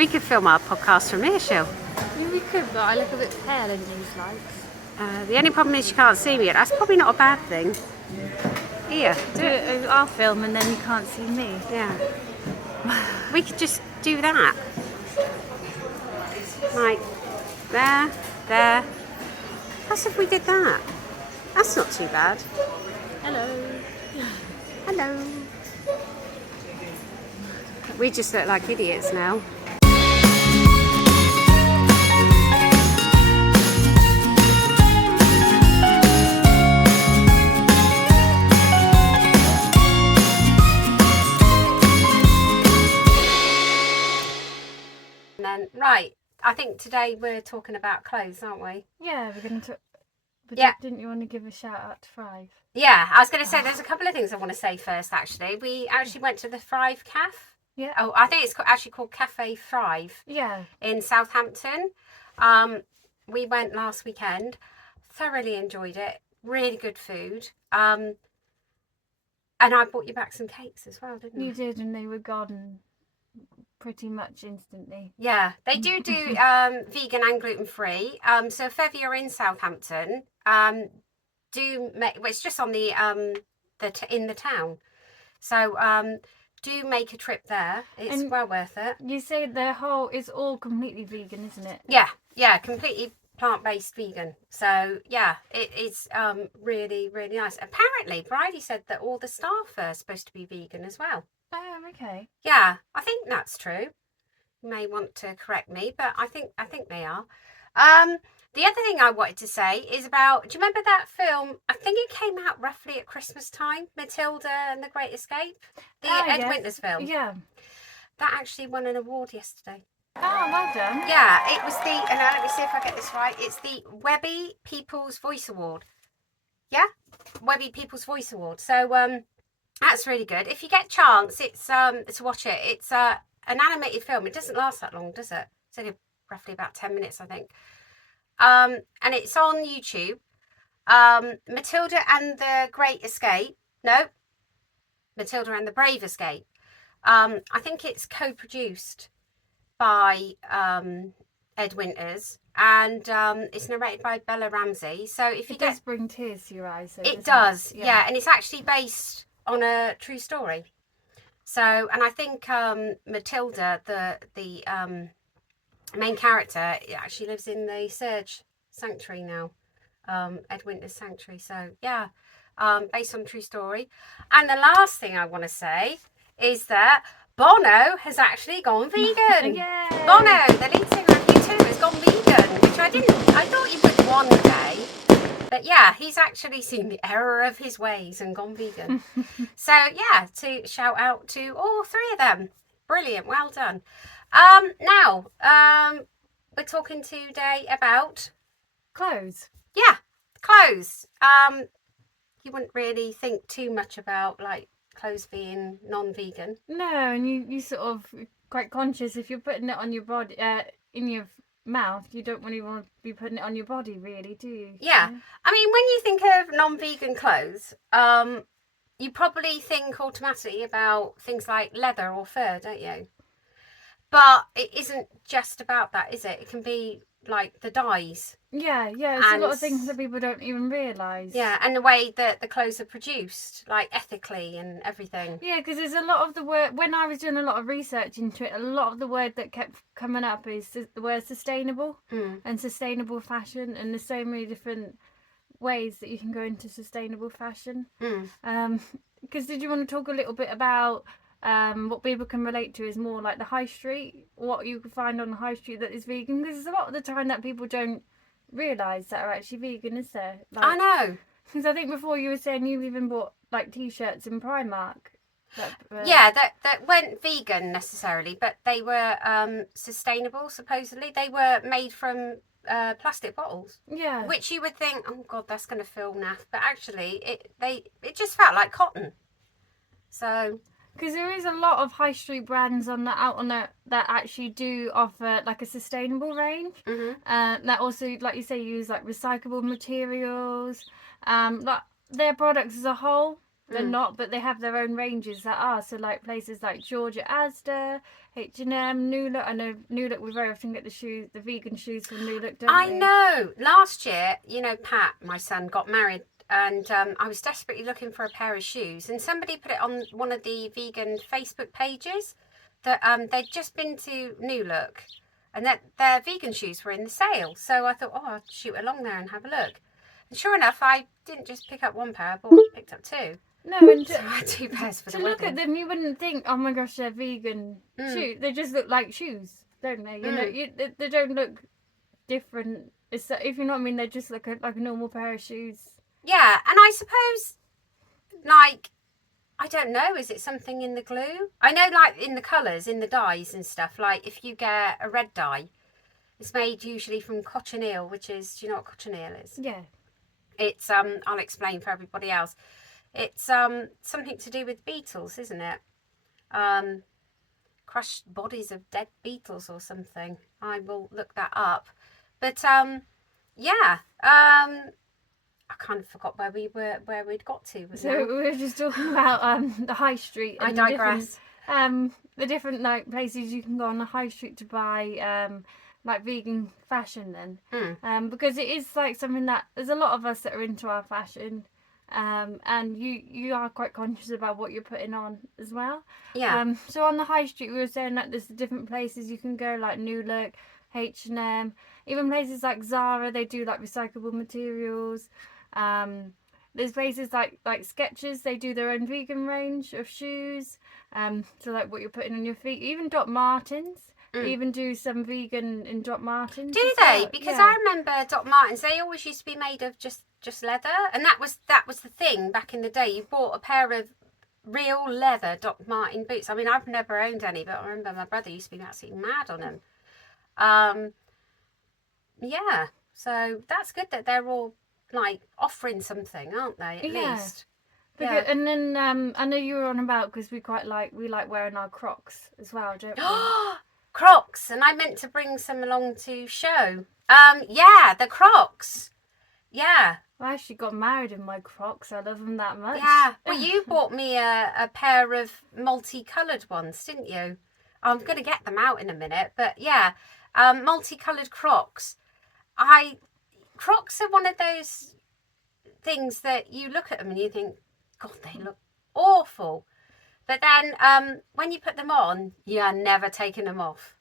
We could film our podcast from here, Shil. Yeah, we could, but I look a bit pale in these lights. The only problem is you can't see me. That's probably not a bad thing. Here, do it. I'll film and then you can't see me. Yeah. We could just do that. Like, there. That's if we did that. That's not too bad. Hello. Hello. We just look like idiots now. And then, right, I think today we're talking about clothes, aren't we? Yeah, we're going to... Yeah. Didn't you want to give a shout out to Thrive? Yeah, I was going to say there's a couple of things I want to say first, actually. We actually went to the Thrive Cafe. Yeah. Oh, I think it's actually called Café Thrive. Yeah. In Southampton. We went last weekend. Thoroughly enjoyed it. Really good food. And I brought you back some cakes as well, didn't I? You did, and they were gone pretty much instantly. Yeah, they do vegan and gluten-free. So if ever you're in Southampton, do make... Well, it's just on the in the town. So do make a trip there. It's well worth it. You say it's all completely vegan, isn't it? Yeah, completely plant-based vegan. So yeah, it's really, really nice. Apparently, Bridie said that all the staff are supposed to be vegan as well. Oh, okay. Yeah, I think that's true. You may want to correct me, but I think they are. The other thing I wanted to say is about, do you remember that film? I think it came out roughly at Christmas time, Matilda and the Great Escape? The Ed Winters film. Yeah. That actually won an award yesterday. Oh, well done. Yeah, it was and now let me see if I get this right. It's the Webby People's Voice Award. Yeah? Webby People's Voice Award. So, that's really good. If you get a chance, it's to watch it. It's an animated film. It doesn't last that long, does it? It's only roughly about 10 minutes, I think. And it's on YouTube. Matilda and the Great Escape. No. Matilda and the Brave Escape. I think it's co-produced by Ed Winters. And it's narrated by Bella Ramsey. So if you It does bring tears to your eyes. Though, it does, it? yeah. And it's actually based on a true story. So, and I think Matilda, the main character, actually lives in the Surge Sanctuary now, Ed Winters Sanctuary. So, yeah, based on a true story. And the last thing I want to say is that Bono has actually gone vegan. Yay! Bono, the lead singer of U2, has gone vegan, which I thought he would one day. But yeah, he's actually seen the error of his ways and gone vegan. So yeah, to shout out to all three of them. Brilliant, well done. Now, we're talking today about Clothes. Yeah, clothes. You wouldn't really think too much about like clothes being non-vegan. No, and you sort of quite conscious if you're putting it on your body, in your mouth, you don't really want to be putting it on your body, really, do you? Yeah. I mean, when you think of non-vegan clothes, you probably think automatically about things like leather or fur, don't you? But it isn't just about that, is it? It can be like the dyes. Yeah, there's a lot of things that people don't even realise. Yeah, and the way that the clothes are produced, like ethically and everything. Yeah, because there's a lot of the word, when I was doing a lot of research into it, a lot of the word that kept coming up is the word sustainable and sustainable fashion, and there's so many different ways that you can go into sustainable fashion. Because did you want to talk a little bit about what people can relate to is more like the high street, what you can find on the high street that is vegan? Because there's a lot of the time that people don't realise that are actually vegan, is there? Like, I know. Because I think before you were saying you even bought like t-shirts in Primark. That weren't vegan necessarily, but they were sustainable, supposedly. They were made from plastic bottles. Yeah. Which you would think, oh God, that's going to feel naff. But actually, it just felt like cotton. So... Because there is a lot of high street brands that actually do offer like a sustainable range. That also, like you say, use like recyclable materials. Like their products as a whole they're not, but they have their own ranges that are. So like places like Georgia, Asda, H&M, New Look. I know New Look, we very often get the vegan shoes from New Look, don't we? I know. Last year, you know, Pat, my son, got married, and I was desperately looking for a pair of shoes, and somebody put it on one of the vegan Facebook pages that they'd just been to New Look, and that their vegan shoes were in the sale. So I thought, oh, I'll shoot along there and have a look. And sure enough, I didn't just pick up one pair; I picked up two. No, and So I had 2 pairs for the to look wedding. at them, you wouldn't think, oh my gosh, they're vegan shoes. They just look like shoes, don't they? You know, they don't look different. It's, if you know what I mean, they just look like a normal pair of shoes. Yeah, and I suppose, like, I don't know, is it something in the glue? I know, like, in the colours, in the dyes and stuff, like, if you get a red dye, it's made usually from cochineal, which is, do you know what cochineal is? Yeah. It's, I'll explain for everybody else. It's something to do with beetles, isn't it? Crushed bodies of dead beetles or something. I will look that up. But, yeah, I kind of forgot where we'd got to. So we were just talking about the high street. I And digress. the different like places you can go on the high street to buy like vegan fashion then. Because it is like something that there's a lot of us that are into our fashion. And you are quite conscious about what you're putting on as well. Yeah. So on the high street, we were saying that there's different places you can go, like New Look, H&M, even places like Zara. They do like recyclable materials. There's places like Skechers. They do their own vegan range of shoes. So like what you're putting on your feet. Even Doc Martens. They even do some vegan in Doc Martens. Do they? Because I remember Doc Martens. They always used to be made of just leather, and that was the thing back in the day. You bought a pair of real leather Doc Marten boots. I mean, I've never owned any, but I remember my brother used to be absolutely mad on them. Yeah, so that's good that they're all like offering something, aren't they? At least. Yeah. And then I know you were on about, because we like wearing our Crocs as well, don't we? Crocs, and I meant to bring some along to show. Yeah, the Crocs. Yeah. I actually got married in my Crocs. I love them that much. Yeah. Well, you bought me a pair of multicoloured ones, didn't you? I'm going to get them out in a minute, but yeah, multicoloured Crocs. Crocs are one of those things that you look at them and you think, God, they look awful. But then when you put them on, you're never taking them off.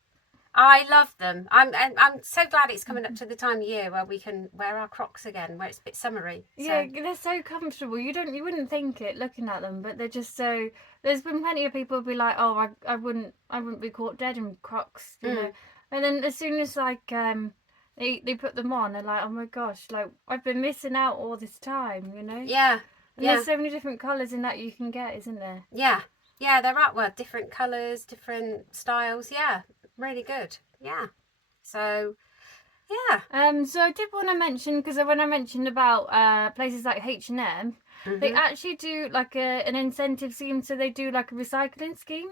I love them. I'm so glad it's coming up to the time of year where we can wear our Crocs again, where it's a bit summery. So. Yeah, they're so comfortable. You wouldn't think it looking at them, but they're just so. There's been plenty of people who'll be like, oh, I wouldn't be caught dead in Crocs, you know. And then as soon as like they put them on, they're like, oh my gosh, like I've been missing out all this time, you know. Yeah. And there's so many different colours in that you can get, isn't there? Yeah. Yeah, they're out. Well, different colours, different styles. Yeah, really good. Yeah. So, yeah. So I did want to mention, because when I mentioned about places like H&M, they actually do like an incentive scheme. So they do like a recycling scheme,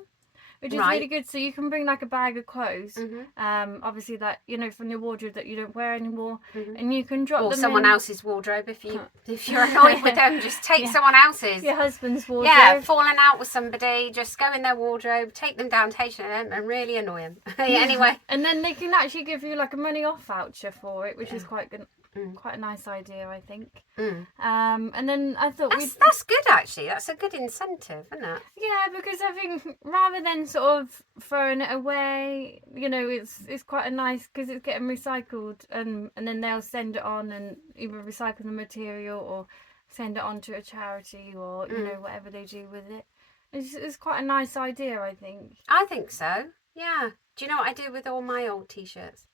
which is really good. So you can bring like a bag of clothes, obviously that, you know, from your wardrobe that you don't wear anymore, and you can drop them in. Or someone else's wardrobe if you're annoyed with them, just take someone else's. Your husband's wardrobe. Yeah, falling out with somebody, just go in their wardrobe, take them down to H&M and really annoy them. Anyway. And then they can actually give you like a money off voucher for it, which is quite good. Quite a nice idea, I think. And then I thought that's good, actually. That's a good incentive, isn't it? Yeah, because I think rather than sort of throwing it away, you know, it's quite a nice, because it's getting recycled, and then they'll send it on and either recycle the material or send it on to a charity, or you know, whatever they do with it. It's quite a nice idea, I think. I think so. Yeah. Do you know what I do with all my old t-shirts?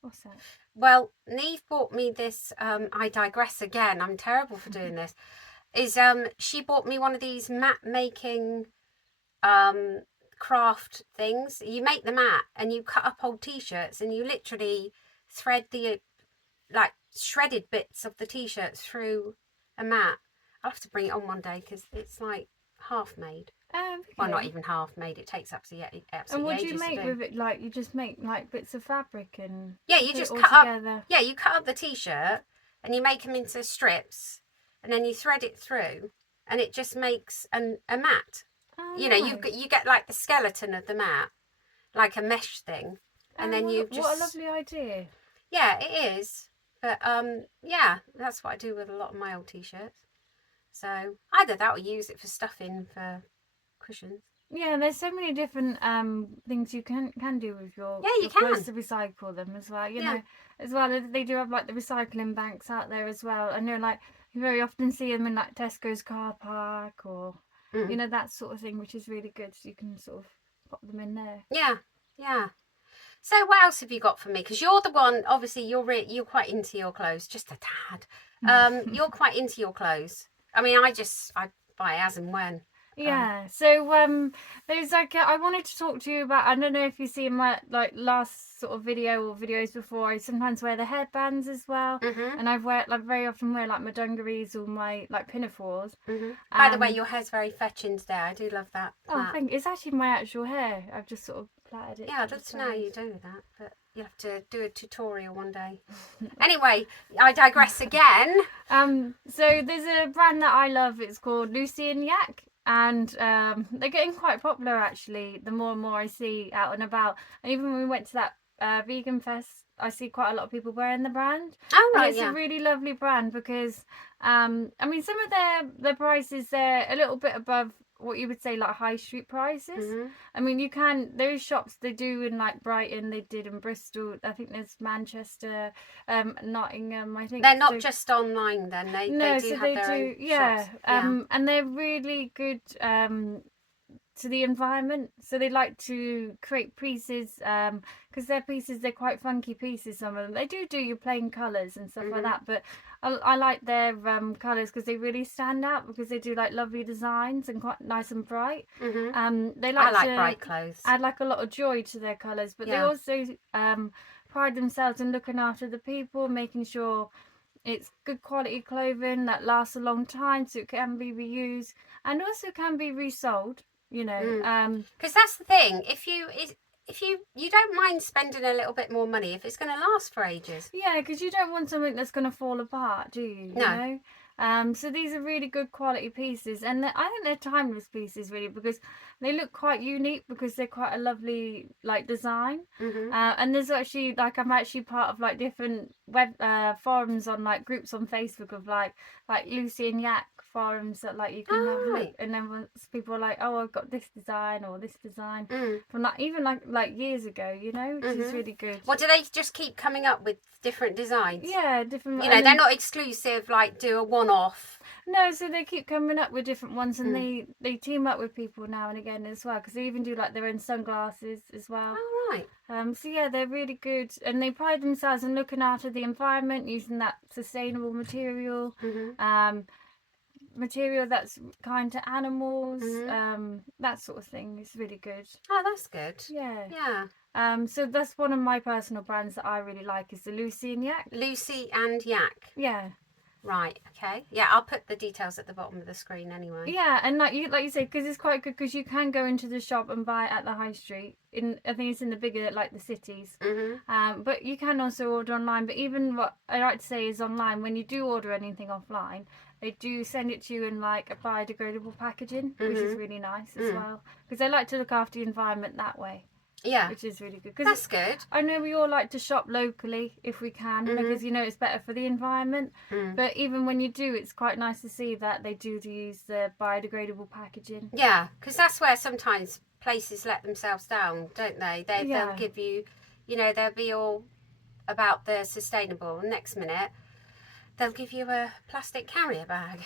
What's that? Well, Neve bought me this, I digress again, I'm terrible for doing this, she bought me one of these mat making craft things. You make the mat and you cut up old t-shirts and you literally thread the, like, shredded bits of the t-shirts through a mat. I'll have to bring it on one day because it's like half made. Well, not even half made. It takes absolutely And what do you ages make to do. with it? Like, you just make like bits of fabric and you just put it cut all up. together. Yeah, you cut up the t-shirt and you make them into strips, and then you thread it through, and it just makes a mat. Oh, You know, nice. you get like the skeleton of the mat, like a mesh thing, and then you just... What a lovely idea. Yeah, it is. But yeah, that's what I do with a lot of my old t-shirts. So either that or use it for stuffing for cushions. Yeah, there's so many different things you can do with Yeah, your you clothes can. to recycle them as well. You Yeah. know, as well they do have like the recycling banks out there as well. I know, like you very often see them in like Tesco's car park or you know, that sort of thing, which is really good. So you can sort of pop them in there. Yeah, yeah. So what else have you got for me? Because you're the one, obviously you're quite into your clothes, just a tad. You're quite into your clothes. I mean, I buy as and when. Yeah. So there's like I wanted to talk to you about. I don't know if you see my like last sort of video or videos before. I sometimes wear the headbands as well, and I've very often wear like my dungarees or my like pinafores. By the way, your hair's very fetching today. I do love that. Oh, thank you. It's actually my actual hair. I've just sort of plaited it. Yeah, I'd love to know how you do that, but you have to do a tutorial one day. Anyway, I digress again. So there's a brand that I love. It's called Lucy and Yak. And they're getting quite popular actually, the more and more I see out and about. And even when we went to that vegan fest, I see quite a lot of people wearing the brand. Oh, right, and it's a really lovely brand because I mean, some of their prices, they're a little bit above what you would say like high street prices. I mean, there is shops they do in like Brighton, they did in Bristol, I think there's Manchester, Nottingham, I think. They're not just online then, they do have their own yeah. shops. And they're really good to the environment, so they like to create pieces because they're quite funky pieces. Some of them they do your plain colours and stuff like that, but I like their colours because they really stand out because they do like lovely designs and quite nice and bright. They like I like bright clothes, add like a lot of joy to their colours, but they also pride themselves in looking after the people, making sure it's good quality clothing that lasts a long time, so it can be reused and also can be resold. You know, because that's the thing. If you don't mind spending a little bit more money if it's going to last for ages. Yeah, because you don't want something that's going to fall apart, do you? No. You know? So these are really good quality pieces, and I think they're timeless pieces really because they look quite unique because they're quite a lovely like design. And there's actually like I'm actually part of like different web forums on like groups on Facebook of like Lucy and Yak forums that like you can have a look, and then once people are like, oh, I've got this design or this design from like even like years ago, you know, which is really good. What do they just keep coming up with different designs? Yeah, different. You know, they're not exclusive. Like do a one-off. No, so they keep coming up with different ones, and they team up with people now and again as well because they even do like their own sunglasses as well. Oh, right. So yeah, they're really good, and they pride themselves in looking after the environment using that sustainable material. Material that's kind to animals, that sort of thing is really good. Oh, that's good. Yeah. So that's one of my personal brands that I really like is the Lucy and Yak. Lucy and Yak. Yeah. Right. Okay. Yeah, I'll put the details at the bottom of the screen anyway. Yeah, and like you said, because it's quite good because you can go into the shop and buy it at the high street. I think it's in the bigger like the cities. But you can also order online. But even what I like to say is online, when you do order anything offline, they do send it to you in like a biodegradable packaging, which is really nice as well. Because they like to look after the environment that way. Yeah, which is really good. That's good. I know we all like to shop locally if we can, because you know it's better for the environment. But even when you do, it's quite nice to see that they do use the biodegradable packaging. Yeah, because that's where sometimes places let themselves down, don't they? They'll give you, you know, they'll be all about the sustainable. Next minute, they'll give you a plastic carrier bag.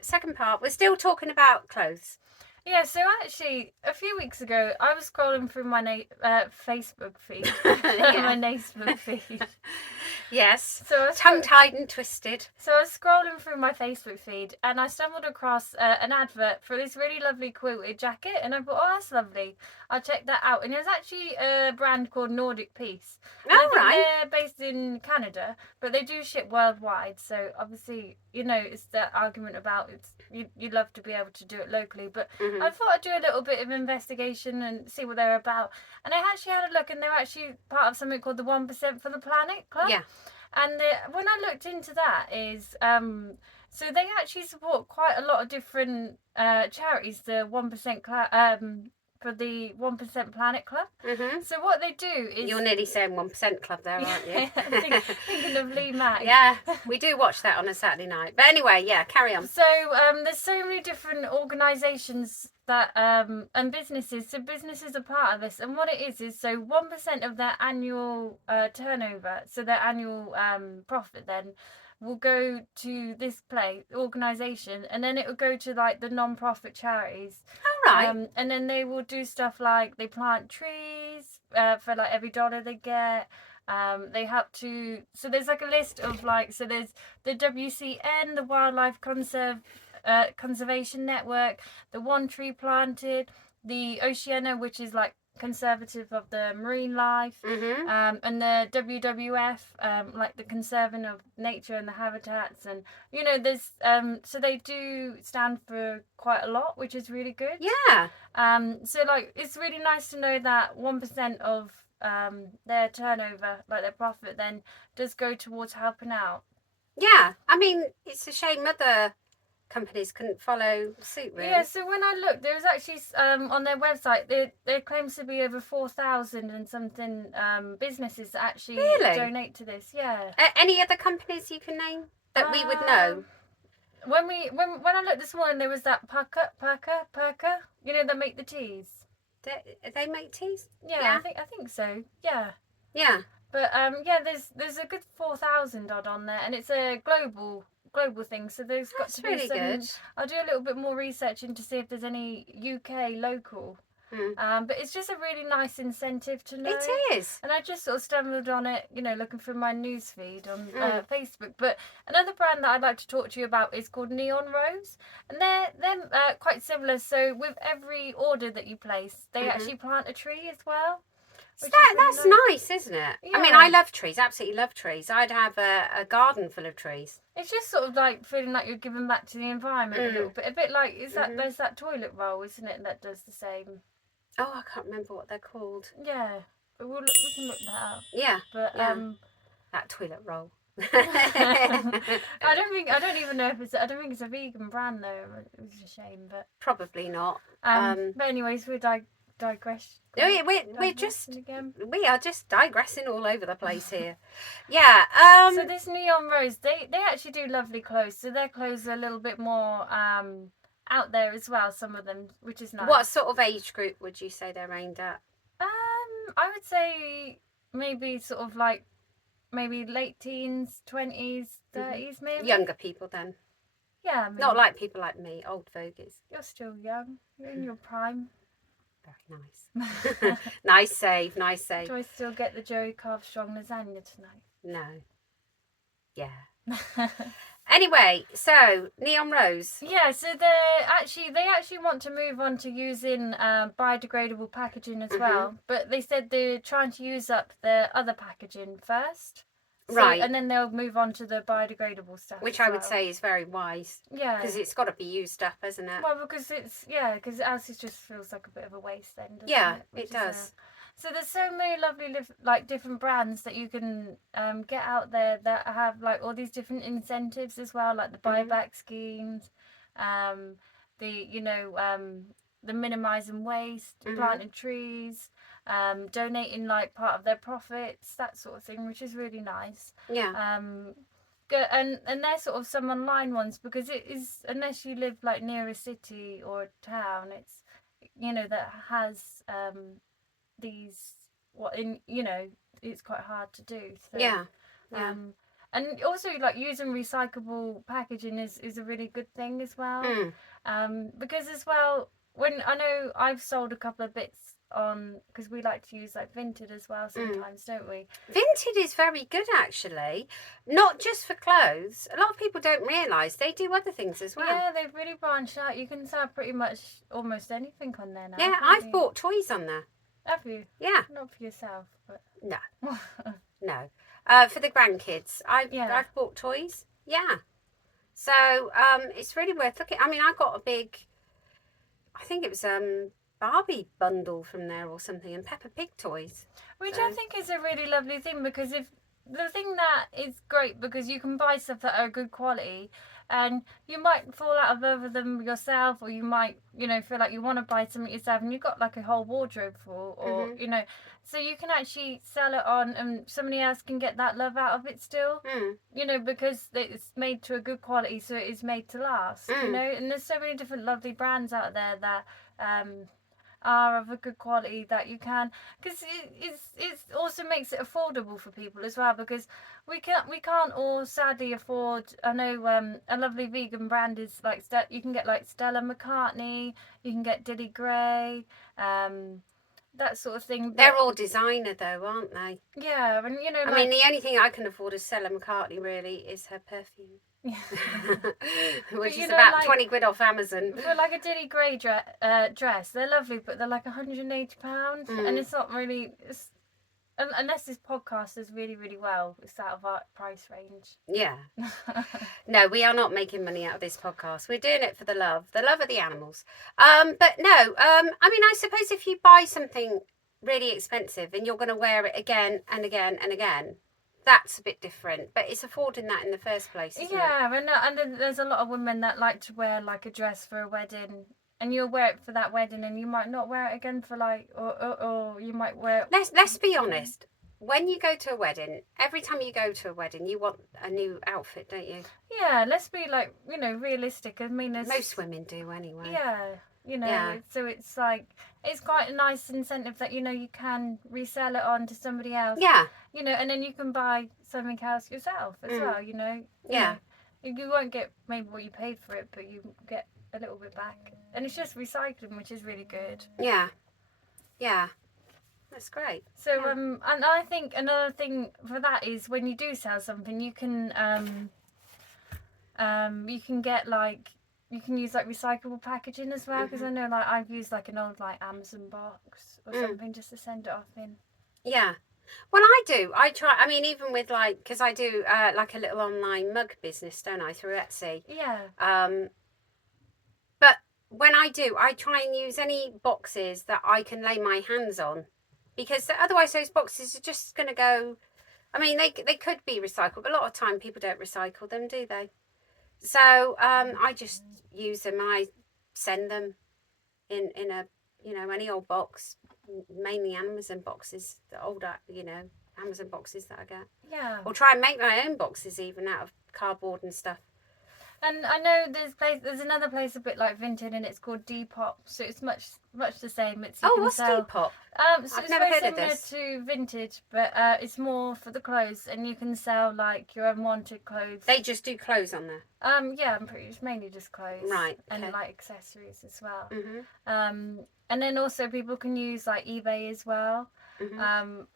Second part, we're still talking about clothes. Yeah, so actually, a few weeks ago, I was scrolling through my Facebook feed. My Facebook feed. Yes. So tongue-tied and twisted. So I was scrolling through my Facebook feed and I stumbled across an advert for this really lovely quilted jacket, and I thought, oh, that's lovely. I'll check that out. And it was actually a brand called Nordic Peace. And I think they're based in Canada, but they do ship worldwide. So obviously, it's that argument about you love to be able to do it locally. But I thought I'd do a little bit of investigation and see what they're about. And I actually had a look, and they're actually part of something called the 1% for the Planet Club. Yeah. And when I looked into that so they actually support quite a lot of different charities, the 1% for the 1% Planet Club. So what they do is... You're nearly saying 1% Club there, aren't you? Thinking of Lee Mack. Yeah, we do watch that on a Saturday night. But anyway, yeah, carry on. So there's so many different organisations that and businesses. So businesses are part of this, and what it is so 1% of their annual turnover, so their annual profit then will go to this organisation, and then it will go to like the non-profit charities. All right. And then they will do stuff like they plant trees for like every dollar they get. They help to, so there's like a list of like, so there's the WCN, the Wildlife Conservation Network, the One Tree Planted, the Oceana, which is like conservative of the marine life, and the WWF, like the conserving of nature and the habitats, and there's so they do stand for quite a lot, which is really good. Yeah. So like it's really nice to know that 1% of their turnover, like their profit, then does go towards helping out. Yeah, I mean, it's a shame other companies couldn't follow suit, really. Yeah, so when I looked, there was actually on their website there claims to be over 4,000 and something businesses that actually donate to this. Yeah. Any other companies you can name that we would know? When I looked this morning, there was that Perker, that make the teas. They make teas? Yeah, I think so. Yeah. Yeah. But there's a good 4,000 odd on there, and it's a global thing. So there's got to be really good. I'll do a little bit more research into see if there's any UK local. But it's just a really nice incentive to know. It is. And I just sort of stumbled on it, looking through my newsfeed on Facebook. But another brand that I'd like to talk to you about is called Neon Rose, and they're quite similar. So with every order that you place, they actually plant a tree as well. That's nice, isn't it? Yeah. I mean, I love trees, absolutely love trees. I'd have a garden full of trees. It's just sort of like feeling like you're giving back to the environment a little bit. A bit like, there's that toilet roll, isn't it, that does the same. Oh, I can't remember what they're called. Yeah, but we can look that up. Yeah, but that toilet roll. I don't even know if I don't think it's a vegan brand though. It's a shame, but probably not. But anyways, we digress. No, we are just digressing all over the place here. Yeah. So this Neon Rose, they actually do lovely clothes. So their clothes are a little bit more out there as well. Some of them, which is nice. What sort of age group would you say they're aimed at? I would say maybe sort of like maybe late teens, 20s, 30s, maybe. Younger people then. Yeah. Maybe. Not like people like me, old fogies. You're still young. You're in your prime. Very nice. Nice save. Do I still get the Joey Carve Strong lasagna tonight? No. Yeah. Anyway, so Neon Rose. Yeah, so they actually want to move on to using biodegradable packaging as well, but they said they're trying to use up their other packaging first. So, right. And then they'll move on to the biodegradable stuff. Which I would say is very wise. Yeah. Because it's got to be used up, hasn't it? Well, because because else it just feels like a bit of a waste then, doesn't it? It does. So there's so many lovely different brands that you can get out there that have like all these different incentives as well, like the buyback schemes, the minimising waste, planting trees, donating like part of their profits, that sort of thing, which is really nice. Yeah. And they're sort of some online ones, because it is, unless you live like near a city or a town, it's that has these it's quite hard to do. So, yeah. And also like using recyclable packaging is a really good thing as well. Because as well, when I know I've sold a couple of bits on, because we like to use like Vinted as well sometimes, don't we? Vinted is very good, actually. Not just for clothes. A lot of people don't realise they do other things as well. Yeah, they've really branched out. You can sell pretty much almost anything on there now. Yeah, I've bought toys on there. Have you? Yeah. Not for yourself, but No. No. For the grandkids. I've bought toys. Yeah. So it's really worth looking. I mean, I got a big, I think it was Barbie bundle from there or something, and Peppa Pig toys. Which I think is a really lovely thing, because if the thing that is great, because you can buy stuff that are good quality, and you might fall out of love with them yourself, or you might, you know, feel like you want to buy something yourself, and you've got like a whole wardrobe full, or you know, so you can actually sell it on, and somebody else can get that love out of it still, you know, because it's made to a good quality, so it is made to last, you know. And there's so many different lovely brands out there that are of a good quality that you can, because it also makes it affordable for people as well, because we can't all sadly afford. I know a lovely vegan brand is like you can get like Stella, McCartney, you can get Dilli Grey, that sort of thing. But they're all designer though, aren't they? Yeah, and you know, I mean, the only thing I can afford is Stella McCartney really is her perfume. Which is about like, 20 quid off Amazon. For like a Dilli Grey dress, they're lovely, but they're like £180, and it's not really. Unless this podcast does really, really well, it's out of our price range. Yeah. No, we are not making money out of this podcast. We're doing it for the love of the animals. But no, I mean, I suppose if you buy something really expensive and you're going to wear it again and again and again, that's a bit different. But it's affording that in the first place, isn't it? And then there's a lot of women that like to wear like a dress for a wedding. And you'll wear it for that wedding, and you might not wear it again for like, or you might wear it. Let's be honest. When you go to a wedding, every time you go to a wedding, you want a new outfit, don't you? Yeah, let's be like, you know, realistic. I mean, most women do anyway. Yeah, you know, so it's like, it's quite a nice incentive that, you know, you can resell it on to somebody else. Yeah. You know, and then you can buy something else yourself as well, you know. Yeah. You won't get maybe what you paid for it, but you get a little bit back, and it's just recycling, which is really good. Yeah, that's great. So and I think another thing for that is when you do sell something, you can get like, you can use like recyclable packaging as well, because I know like I've used like an old like Amazon box or something just to send it off in. Yeah. Well, I do. I try. I mean, even with like, because I do like a little online mug business, don't I, through Etsy? Yeah. But when I do, I try and use any boxes that I can lay my hands on, because otherwise those boxes are just going to go. I mean, they could be recycled, but a lot of time people don't recycle them, do they? So I just use them. I send them in a, you know, any old box, mainly Amazon boxes, the older, you know, Amazon boxes that I get. Yeah. Or try and make my own boxes even out of cardboard and stuff. And I know there's another place a bit like Vinted, and it's called Depop. So it's much the same. It's what's Depop? So I've it's never very heard of similar this. to Vinted, but it's more for the clothes, and you can sell like your unwanted clothes. They just do clothes on there. Yeah, it's mainly just clothes. Right. Okay. And like accessories as well. And then also people can use like eBay as well.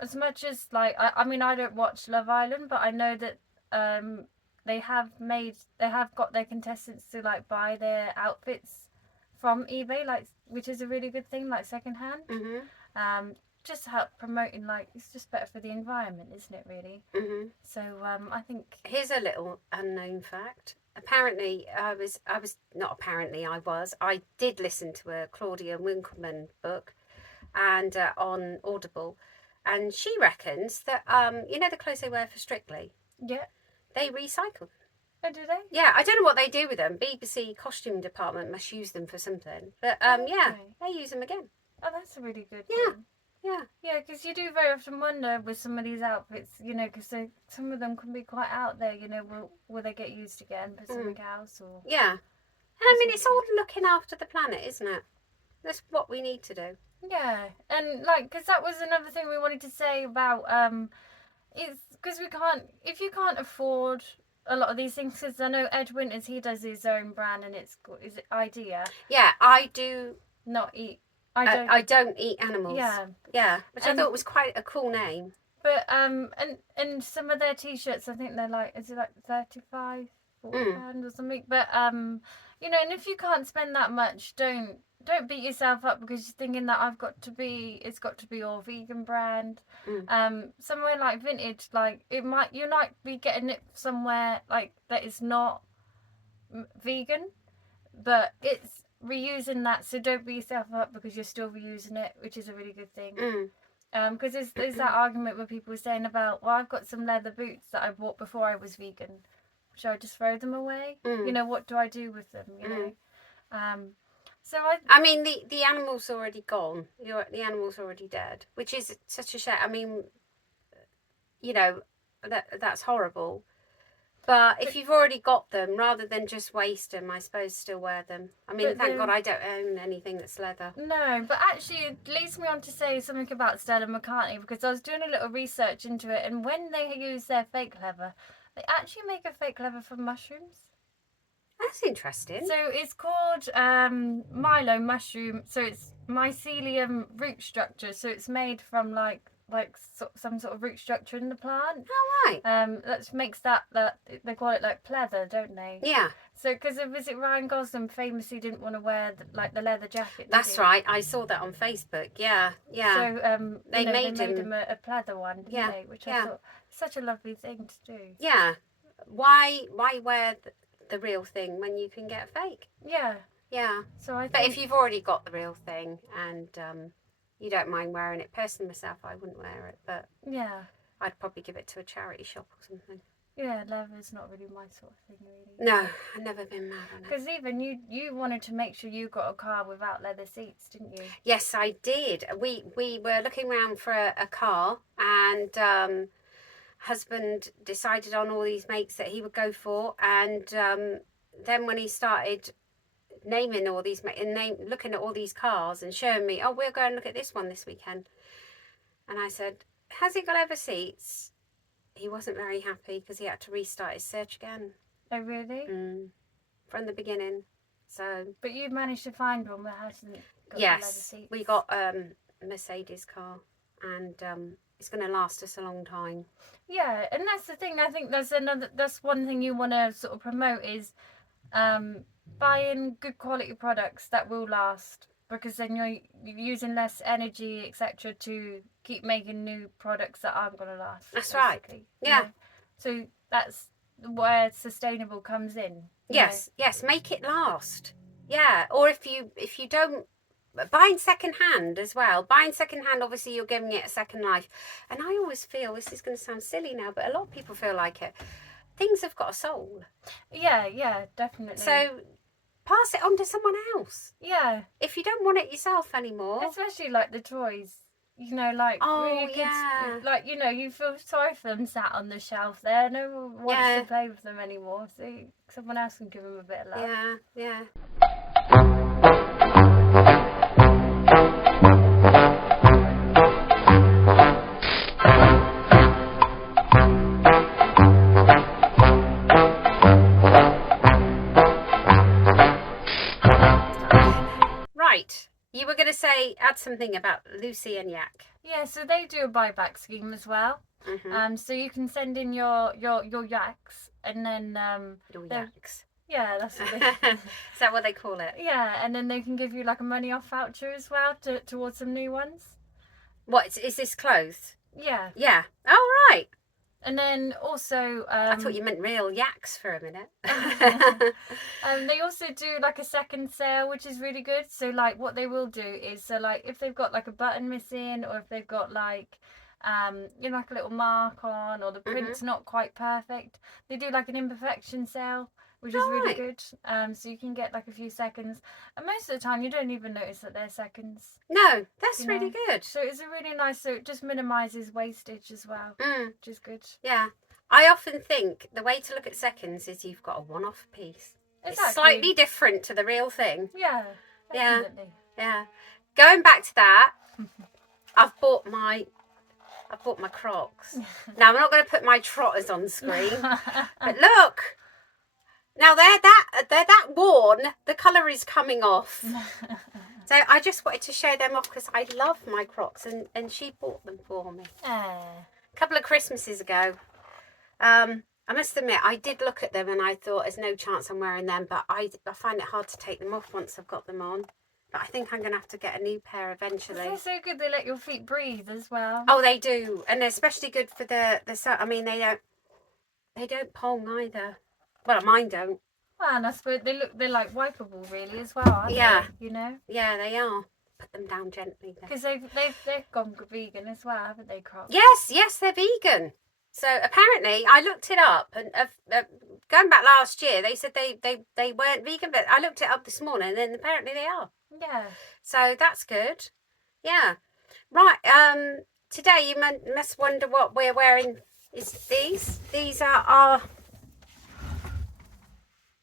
As much as like I mean, I don't watch Love Island, but I know that they have got their contestants to like buy their outfits from eBay, like, which is a really good thing, like secondhand. Just to help promoting, like, it's just better for the environment, isn't it, really? So I think here's a little unknown fact. Apparently, I did listen to a Claudia Winkleman book, and on Audible, and she reckons that you know the clothes they wear for Strictly, they recycle them. Oh, do they? Yeah, I don't know what they do with them. BBC costume department must use them for something, but yeah, they use them again. Oh, that's a really good thing. Yeah, because you do very often wonder with some of these outfits, you know, because some of them can be quite out there, you know, will they get used again for something else? Or yeah. And I mean, it's all looking after the planet, isn't it? That's what we need to do. Yeah, and like, because that was another thing we wanted to say about, it's because if you can't afford a lot of these things, because I know Ed Winters, he does his own brand, and is it Idea? Yeah, I do not eat. I don't eat animals. Yeah. Which I thought was quite a cool name. But and some of their t-shirts, I think they're like, is it like 35, 40 pounds or something? But you know, and if you can't spend that much, don't beat yourself up because you're thinking that it's got to be all vegan brand. Somewhere like Vinted, like you might be getting it somewhere like that is not vegan, but it's reusing that, so don't beat yourself up because you're still reusing it, which is a really good thing. Because there's that argument where people were saying about, well, I've got some leather boots that I bought before I was vegan, should I just throw them away? You know, what do I do with them, you know? So I mean, the animal's already gone. The animal's already dead, which is such a shame. I mean, you know, that's horrible. But if you've already got them, rather than just waste them, I suppose still wear them. I mean, thank God I don't own anything that's leather. No, but actually it leads me on to say something about Stella McCartney, because I was doing a little research into it, and when they use their fake leather, they actually make a fake leather from mushrooms. That's interesting. So it's called Milo mushroom. So it's mycelium root structure. So it's made from like some sort of root structure in the plant. Oh, right. That makes that they call it like pleather, don't they? Yeah. So because was it Ryan Gosling famously didn't want to wear the leather jacket? That's right. I saw that on Facebook. Yeah. So they made him a pleather one, didn't they? Which I thought such a lovely thing to do. Yeah. Why wear the real thing when you can get a fake? Yeah. Yeah. But if you've already got the real thing and you don't mind wearing it, personally myself, I wouldn't wear it, but yeah, I'd probably give it to a charity shop or something. Yeah, leather's not really my sort of thing, really. No, I've never been mad on it. Because even you wanted to make sure you got a car without leather seats, didn't you? Yes, I did. We were looking around for a car, and husband decided on all these makes that he would go for, and then when he started naming all these looking at all these cars and showing me, oh, we'll go and look at this one this weekend, and I said, has it got leather seats? He wasn't very happy because he had to restart his search again. Oh, really? From the beginning. So, but you managed to find one that hasn't got yes, leather seats. We got a Mercedes car, and it's going to last us a long time. Yeah, and that's the thing. I think that's one thing you want to sort of promote is buying good quality products that will last, because then you're using less energy, etc., to keep making new products that aren't going to last. That's basically. right. Yeah. You know? So that's where sustainable comes in. Yes, yes, make it last. Yeah, or if you don't, buying second hand as well. Buying second hand, obviously you're giving it a second life. And I always feel, this is going to sound silly now, but a lot of people feel like it. Things have got a soul. Yeah, definitely. So pass it on to someone else. Yeah. If you don't want it yourself anymore. Especially like the toys. You know, like really kids, like, you know, you feel sorry for them sat on the shelf there. No one wants to play with them anymore. So someone else can give them a bit of love. Yeah. Right. You were going to add something about Lucy and Yak. Yeah, so they do a buyback scheme as well. Mm-hmm. So you can send in your yaks, and then your yaks. Yeah, that's what is that what they call it? Yeah, and then they can give you like a money off voucher as well towards some new ones. What is this clothes? Yeah. Yeah. Oh, right. And then also I thought you meant real yaks for a minute. They also do like a second sale, which is really good. So like what they will do is, so like if they've got like a button missing, or if they've got like you know, like a little mark on, or the print's not quite perfect, they do like an imperfection sale, which is really good. So you can get like a few seconds, and most of the time you don't even notice that they're seconds. No, that's really good. So it's a really nice, so it just minimises wastage as well, which is good. Yeah, I often think the way to look at seconds is you've got a one-off piece. Exactly. It's slightly different to the real thing. Yeah, definitely. Yeah. Going back to that, I've bought my Crocs. Now I'm not going to put my trotters on screen, but look. Now they're that worn. The colour is coming off. So I just wanted to show them off because I love my Crocs, and she bought them for me a couple of Christmases ago. I must admit, I did look at them and I thought there's no chance I'm wearing them, but I find it hard to take them off once I've got them on. But I think I'm going to have to get a new pair eventually. They're so good, they let your feet breathe as well. Oh, they do. And they're especially good for the sun. I mean, they don't pong either. Well, mine don't. Well, and I suppose they're like wipeable really as well, aren't Yeah. they? You know? Yeah, they are. Put them down gently. Because they've gone vegan as well, haven't they, Crocs? Yes, they're vegan. So apparently, I looked it up, and going back last year, they said they weren't vegan, but I looked it up this morning, and then apparently they are. Yeah. So that's good. Yeah. Right. Today you must wonder what we're wearing. Is these? These are our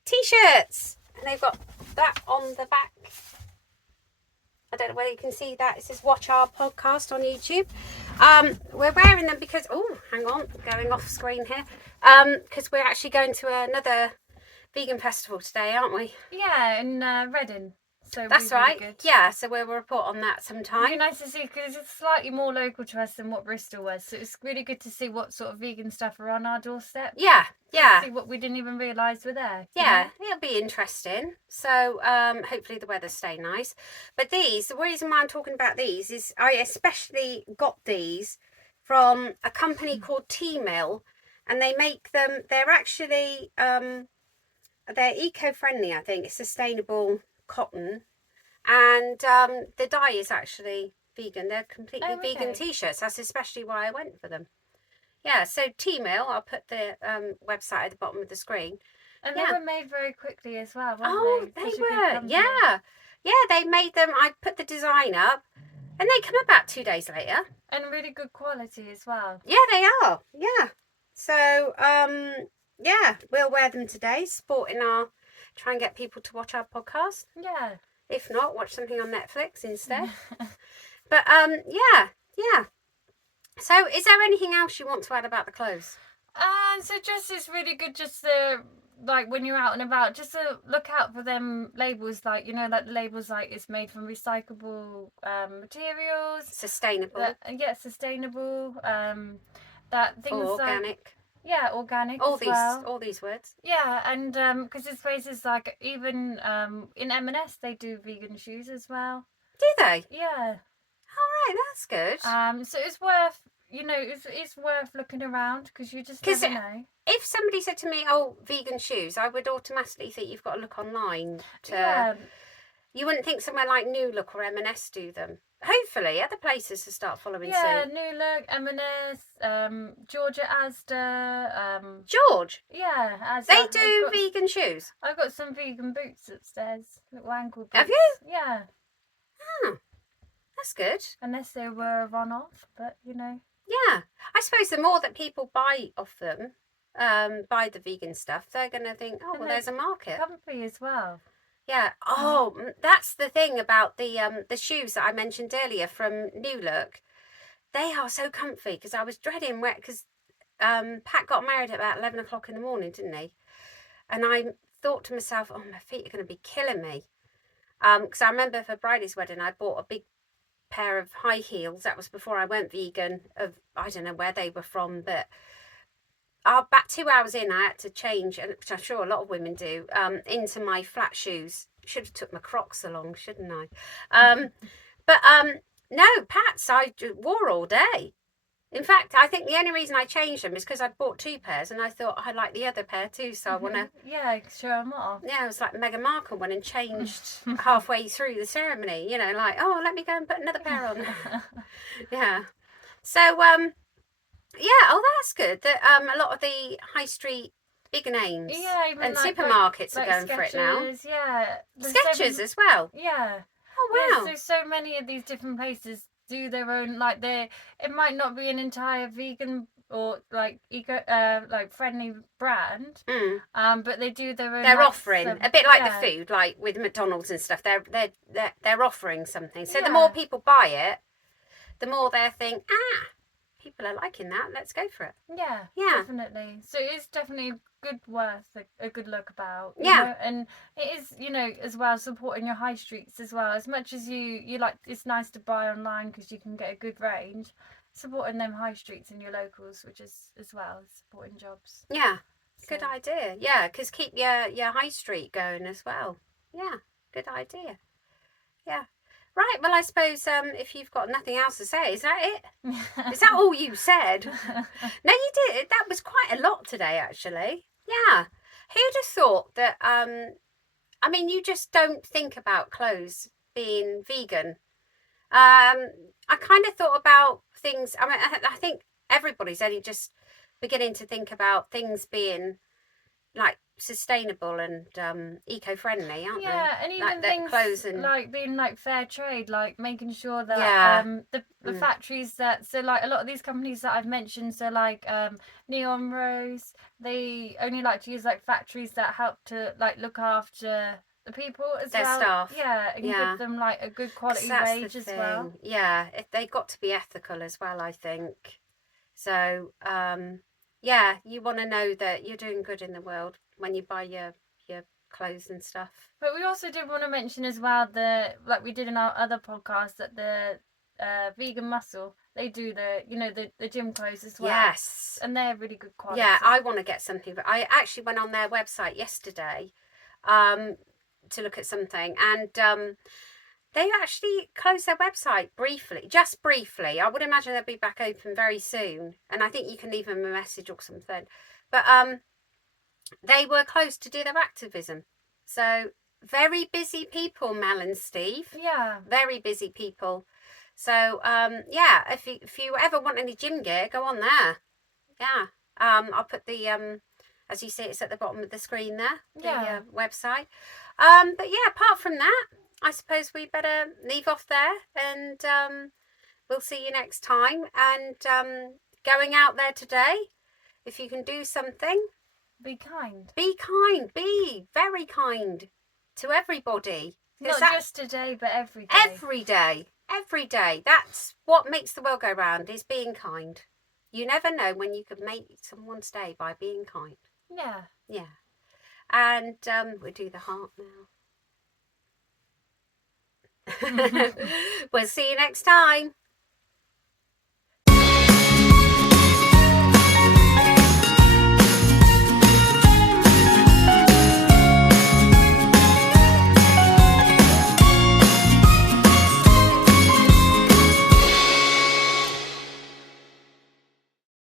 t-shirts, and they've got that on the back. I don't know whether you can see that. It says watch our podcast on YouTube. We're wearing them because, oh, hang on, going off screen here. Because we're actually going to another vegan festival today, aren't we? Yeah, in Reading. So that's really right. Good. Yeah, so we'll report on that sometime. Really nice to see because it's slightly more local to us than what Bristol was. So it's really good to see what sort of vegan stuff are on our doorstep. Yeah. See what we didn't even realise were there. Yeah, it'll be interesting. So hopefully the weather's stay nice. But the reason why I'm talking about these is I especially got these from a company called T-Mill, and they make them. They're actually they're eco-friendly. I think it's sustainable cotton, and the dye is actually vegan. They're completely vegan t-shirts. That's especially why I went for them. Yeah, so T-Mill, I'll put the website at the bottom of the screen. And they were made very quickly as well, weren't they? Oh, they were, yeah. Yeah, they made them, I put the design up, and they come about 2 days later. And really good quality as well. Yeah, they are, yeah. So, yeah, we'll wear them today, try and get people to watch our podcast. Yeah. If not, watch something on Netflix instead. But, yeah. So, is there anything else you want to add about the clothes? So just it's really good just to, like, when you're out and about, just to look out for them labels, like, you know, like the labels like it's made from recyclable materials. Sustainable. Sustainable. That things organic. Like, organic all as these, well. All these words. Yeah, and because there's places like even in M&S they do vegan shoes as well. Do they? Yeah. All right, that's good. So it's worth, it's worth looking around because you just never know. If somebody said to me, "Oh, vegan shoes," I would automatically think you've got to look online. You wouldn't think somewhere like New Look or M&S do them. Hopefully, other places to start following suit. Yeah, New Look, M&S, Georgia Asda. George. Yeah, Asda. They do vegan shoes. I've got some vegan boots upstairs, little ankle boots. Have you? Yeah. Oh, that's good. Unless they were run off, but Yeah, I suppose the more that people buy off them, buy the vegan stuff, they're going to think, oh, well, there's a market. Comfy as well. Yeah. Oh, that's the thing about the shoes that I mentioned earlier from New Look. They are so comfy because I was dreading because Pat got married at about 11 o'clock in the morning, didn't he? And I thought to myself, oh, my feet are going to be killing me. Because I remember for Bridie's wedding, I bought a big pair of high heels. That was before I went vegan. I don't know where they were from, but about 2 hours in, I had to change, which I'm sure a lot of women do, into my flat shoes. Should have took my Crocs along, shouldn't I? But no, Pat's I wore all day. In fact, I think the only reason I changed them is because I'd bought 2 pairs and I thought I like the other pair too, so I want to... show them off. Yeah, it was like Meghan Markle went and changed halfway through the ceremony, like, oh, let me go and put another pair on. Yeah. So, that's good. That a lot of the high street big names and like like supermarkets are going Skechers, for it now. Yeah. Skechers as well. Yeah. Oh, wow. There's so many of these different places do their own, like it might not be an entire vegan or like eco like friendly brand, but they do their own. They're offering a bit like the food, like with McDonald's and stuff. They're offering something. So the more people buy it, the more they think, people are liking that, let's go for it. Yeah, Yeah. definitely. So it is definitely worth a good look about. You Yeah. know? And it is, you know, as well supporting your high streets as well. As much as you like, it's nice to buy online because you can get a good range. Supporting them high streets in your locals, which is as well supporting jobs. Yeah. So, Good idea. Yeah, because keep your high street going as well. Yeah, good idea. Yeah. Right, well, I suppose if you've got nothing else to say, is that it? Is that all you said? No, you did. That was quite a lot today, actually. Yeah. Who'd have thought that, I mean, you just don't think about clothes being vegan. I kind of thought about things, I mean, I think everybody's only just beginning to think about things being like sustainable and eco-friendly, aren't yeah, they? and Like even that things clothes and like being like fair trade, like making sure that yeah. the factories that, so like a lot of these companies that I've mentioned, so like Neon Rose, they only like to use like factories that help to like look after the people as Their well. staff. Yeah, and Yeah. give them like a good 'Cause quality that's wage the as thing. well. Yeah, they got to be ethical as well, I think. So yeah, you want to know that you're doing good in the world when you buy your clothes and stuff. But we also did want to mention as well, the like we did in our other podcast, that the vegan muscle, they do the, you know, the gym clothes as well. Yes. And they're really good quality. Yeah, I want to get something, but I actually went on their website yesterday to look at something, and they actually closed their website briefly, just briefly. I would imagine they'll be back open very soon, and I think you can leave them a message or something. But they were closed to do their activism. So very busy people, Mel and Steve. Yeah. Very busy people. So yeah, if you ever want any gym gear, go on there. Yeah. I'll put the as you see, it's at the bottom of the screen there. Yeah. The website. But yeah, apart from that, I suppose we better leave off there, and we'll see you next time. And going out there today, if you can do something, Be kind. be kind. Be very kind to everybody. Not just today, but every day. Every day. Every day. That's what makes the world go round, is being kind. You never know when you could make someone's day by being kind. Yeah. Yeah. And we'll do the heart now. We'll see you next time.